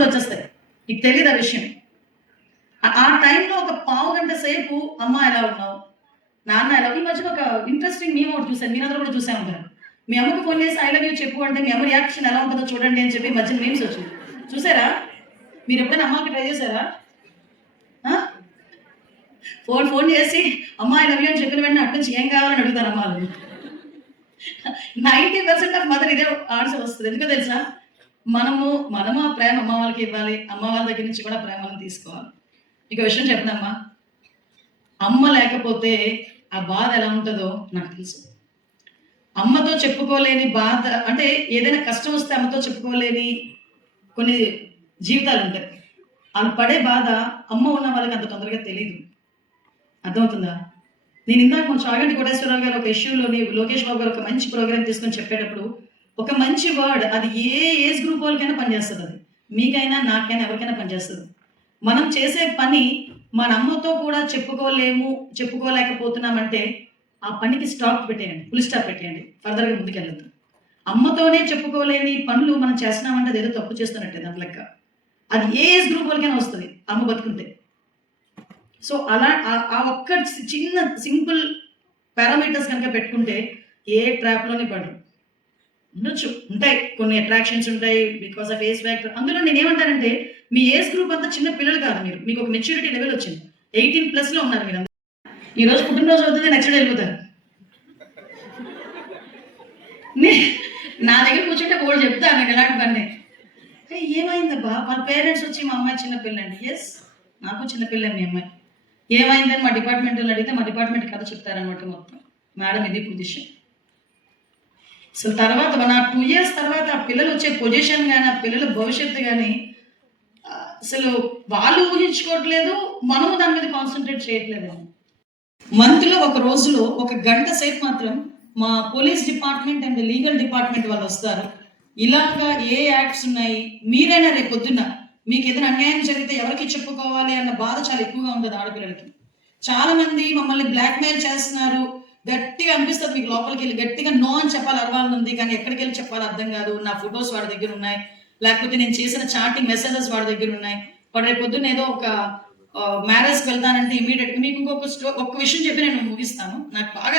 కూడా వచ్చేస్తాయి నీకు తెలియదు ఆ విషయం? ఆ- టైంలో ఒక పావు గంట సేపు అమ్మ ఎలా ఉన్నావు? నాన్న ఎలా ఈ మధ్య ఒక ఇంట్రెస్టింగ్ మేము ఒకటి చూసాను మీరందరూ కూడా చూసే ఉంటారు మీ అమ్మకి ఫోన్ చేసి ఐ లవ్ యూ చెప్పు అంటే మీ అమ్మ రియాక్షన్ ఎలా ఉంటుందో చూడండి అని చెప్పి మధ్య మధ్యన మీమ్స్ వచ్చింది చూసారా? మీరు ఎప్పుడైనా అమ్మకి ట్రై చేశారా? ఆ? ఫోన్ ఫోన్ చేసి అమ్మ ఐ లవ్ యూ అని చెప్పిన వెంటనే అటు నుంచి ఏం కావాలని అడుగుతారు అమ్మాలు నైంటీ పర్సెంట్ ఆఫ్ మదర్ ఇదే ఆన్సర్ వస్తుంది. ఎందుకో తెలుసా? మనము మనము ఆ ప్రేమ అమ్మ వాళ్ళకి ఇవ్వాలి అమ్మ వాళ్ళ దగ్గర నుంచి కూడా ప్రేమను తీసుకోవాలి. మీకు విషయం చెప్పనమ్మా. అమ్మ లేకపోతే ఆ బాధ ఎలా ఉంటుందో నాకు తెలుసు. అమ్మతో చెప్పుకోలేని బాధ అంటే ఏదైనా కష్టం వస్తే అమ్మతో చెప్పుకోలేని కొన్ని జీవితాలు ఉంటాయి. వాళ్ళు పడే బాధ అమ్మ ఉన్న వాళ్ళకి అంత తొందరగా తెలియదు అర్థమవుతుందా? నేను ఇందాక కొంచెం ఆగంటి కోటేశ్వరరావు గారు ఒక ఇష్యూలోని లోకేష్ బాబు గారు ఒక మంచి ప్రోగ్రామ్ తీసుకొని చెప్పేటప్పుడు ఒక మంచి వర్డ్ అది ఏ ఏజ్ గ్రూప్ వాళ్ళకైనా పనిచేస్తుంది అది. మీకైనా నాకైనా ఎవరికైనా పనిచేస్తుంది. మనం చేసే పని మన అమ్మతో కూడా చెప్పుకోలేము చెప్పుకోలేకపోతున్నామంటే ఆ పనికి స్టాప్ పెట్టేయండి ఫుల్ స్టాప్ పెట్టేయండి. ఫర్దర్గా ముందుకెళ్ళద్దు. అమ్మతోనే చెప్పుకోలేని పనులు మనం చేస్తున్నామంటే ఏదో తప్పు చేస్తున్నట్టే దాని లెక్క. అది ఏ ఏజ్ గ్రూప్ వాళ్ళకైనా వస్తుంది అమ్మ బతుకుంటే. సో అలా ఆ- ఒక్క చిన్న సింపుల్ పారామీటర్స్ కనుక పెట్టుకుంటే ఏ ట్రాప్లోనే పడరు. ఉండొచ్చు. ఉంటాయి. కొన్ని అట్రాక్షన్స్ ఉంటాయి బికాస్ ఆఫ్ ఏజ్ ఫ్యాక్టర్ అందులో నేను ఏమంటానంటే మీ ఏజ్ గ్రూప్ అంతా చిన్న పిల్లలు కాదు మీరు. మీకు ఒక మెచ్యూరిటీ లెవెల్ వచ్చింది. ఎయిటీన్ ప్లస్లో ఉన్నారు మీరు ఈ రోజు పుట్టినరోజు అవుతుంది నెక్స్ట్ డే వెళ్ళిపోతారు. నే- నా దగ్గర కూర్చుంటే వాళ్ళు చెప్తాను నేను ఎలాంటి పని ఏమైందబ్బా? వాళ్ళ పేరెంట్స్ వచ్చి మా అమ్మాయి చిన్న పిల్లండి. ఎస్ నాకు చిన్న పిల్ల మీ అమ్మాయి. ఏమైందని మా డిపార్ట్మెంట్ అడిగితే మా డిపార్ట్మెంట్ కథ చెప్తారనమాట మొత్తం. మేడం ఇది పొజిషన్ అసలు తర్వాత మన టూ ఇయర్స్ తర్వాత ఆ పిల్లలు వచ్చే పొజిషన్ కానీ ఆ పిల్లల భవిష్యత్తు కానీ అసలు వాళ్ళు ఊహించుకోవట్లేదు మనము దాని మీద కాన్సన్ట్రేట్ చేయట్లేదు. మంత్లో ఒక రోజులో ఒక గంట సేపు మాత్రం మా police department and legal department వాళ్ళు వస్తారు. ఇలాగా ఏ యాక్ట్స్ ఉన్నాయి? మీరైనా రేపు పొద్దున్న మీకు ఏదైనా అన్యాయం జరిగితే ఎవరికి చెప్పుకోవాలి అన్న బాధ చాలా ఎక్కువగా ఉంటుంది ఆడపిల్లలకి. చాలా మంది మమ్మల్ని బ్లాక్మెయిల్ చేస్తున్నారు. అనిపిస్తుంది మీకు లోపలికి వెళ్ళి. గట్టిగా నో అని చెప్పాలి అరవాలని ఉంది కానీ ఎక్కడికి వెళ్ళి చెప్పాలి అర్థం కాదు. నా ఫొటోస్ వాడి దగ్గర ఉన్నాయి. లేకపోతే నేను చేసిన చాటింగ్ మెసేజెస్ వాడి దగ్గర ఉన్నాయి. వాడు రేపు పొద్దున్న ఏదో ఒక మ్యారేజ్కి వెళ్తానంటే ఇమీడియట్గా మీకు ఇంకొక స్టో ఒక్క విషయం చెప్పి నేను ముగిస్తాను. నాకు బాగా